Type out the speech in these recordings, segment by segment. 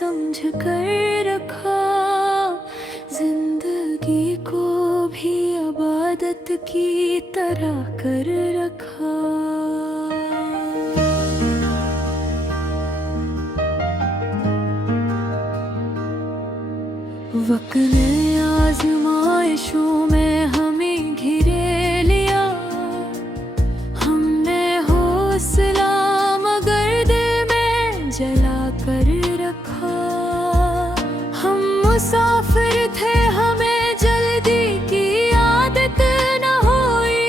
समझ कर रखा, जिंदगी को भी इबादत की तरह कर रखा। वक्त ने आजमाइशों में हमें घिरे लिया, हमने हौसला मगर दिल में जला कर रखा। हम मुसाफिर थे, हमें जल्दी की आदत न हुई,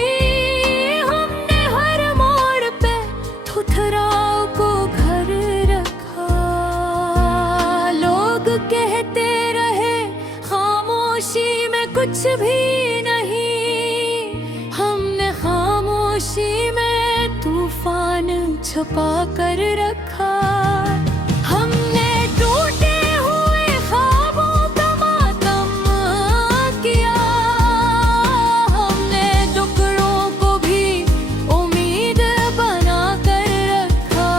हमने हर मोड़ पे थुथराव को घर रखा। लोग कहते खामोशी में कुछ भी नहीं, हमने खामोशी में तूफान छुपा कर रखा। हमने टूटे हुए ख्वाबों का मातम किया, हमने टुकड़ों को भी उम्मीद बना कर रखा।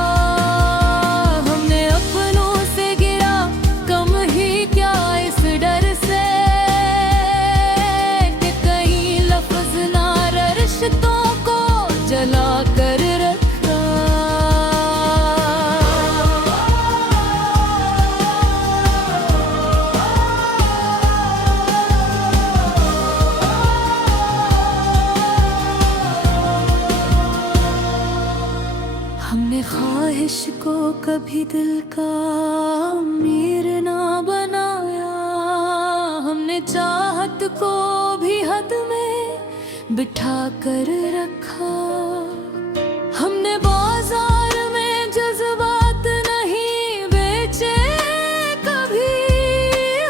हमने अपनों से गिरा कम ही क्या इस डर से रिश्तों को जला कर रखा। हमने ख्वाहिश को कभी दिल का अमीर ना बनाया, हमने चाहत को भी हद में बिठा कर रखा। हमने बाजार में जज्बात नहीं बेचे कभी,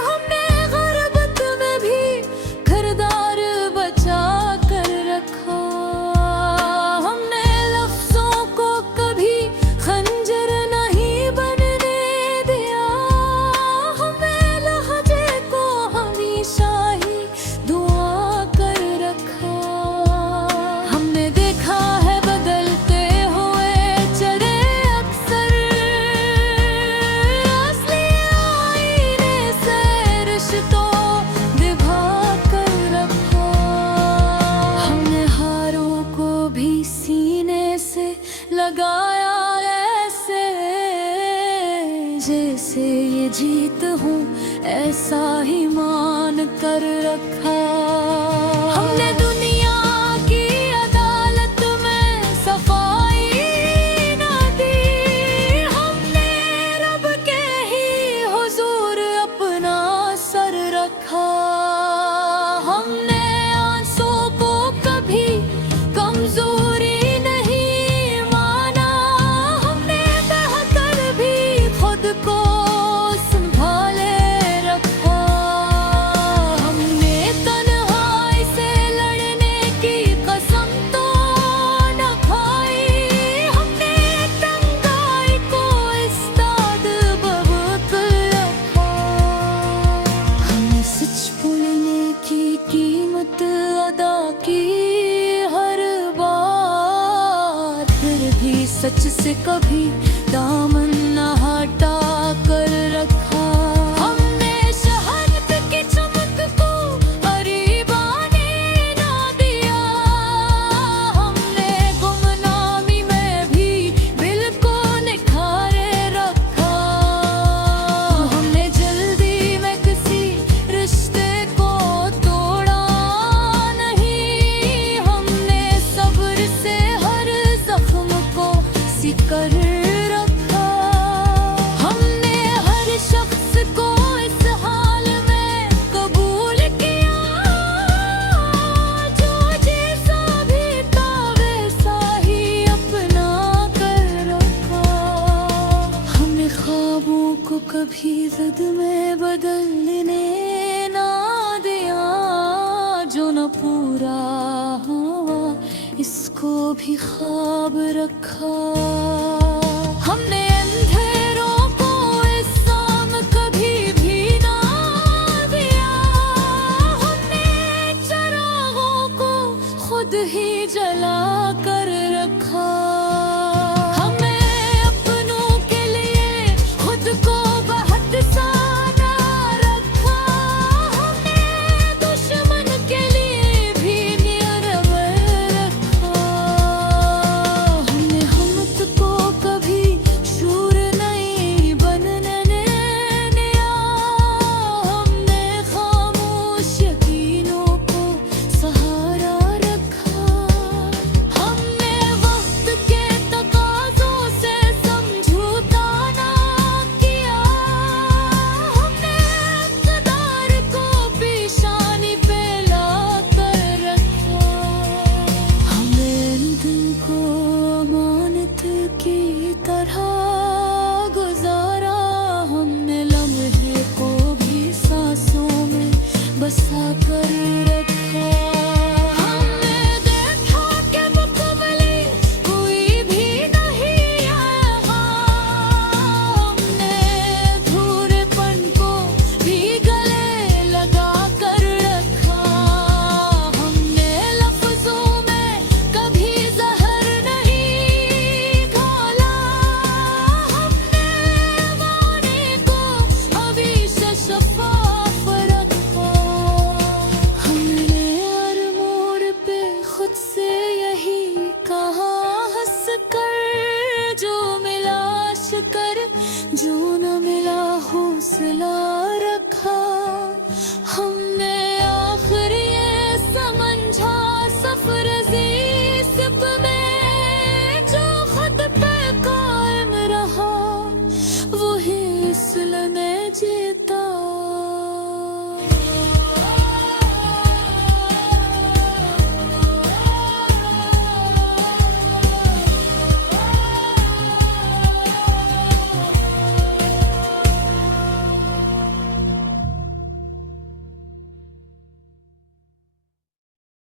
हमने गुर्बत में भी खरीदार बचा कर रखा। हमने लफ्जों को कभी खंजर नहीं बनने दिया, हमें लहजे को हमेशा ही दुआ कर रखा। लगाया ऐसे जैसे ये जीत हूँ, ऐसा ही मान कर रखा। हमने दुनिया की अदालत में सफाई न दी, हमने रब के ही हुजूर अपना सर रखा। हमने आंसू को कभी कमजोरी को संभाले रखा। हमने तन्हाई से लड़ने की कसम तो न खाई, हमने तंगाई को इस्ताद बबूत रखा। हमने सच बोलने की कीमत अदा की हर बार, फिर भी सच से कभी दामन न हटा कर रखा। हमने शहादत की चमक को अरीबाने न दिया, हमने गुमनामी में भी दिल को निखारे रखा। हमने जल्दी में किसी रिश्ते को तोड़ा नहीं, हमने सब्र से हर जख्म को सिकर कभी ज़िद में बदलने ना दिया, जो न पूरा हुआ इसको भी ख्वाब रखा। हमने अंधेरों को इस शाम कभी भी ना दिया, हमने चरागों को खुद ही जला कर रखा। हमें अपनों के लिए खुद को बहुत रखा।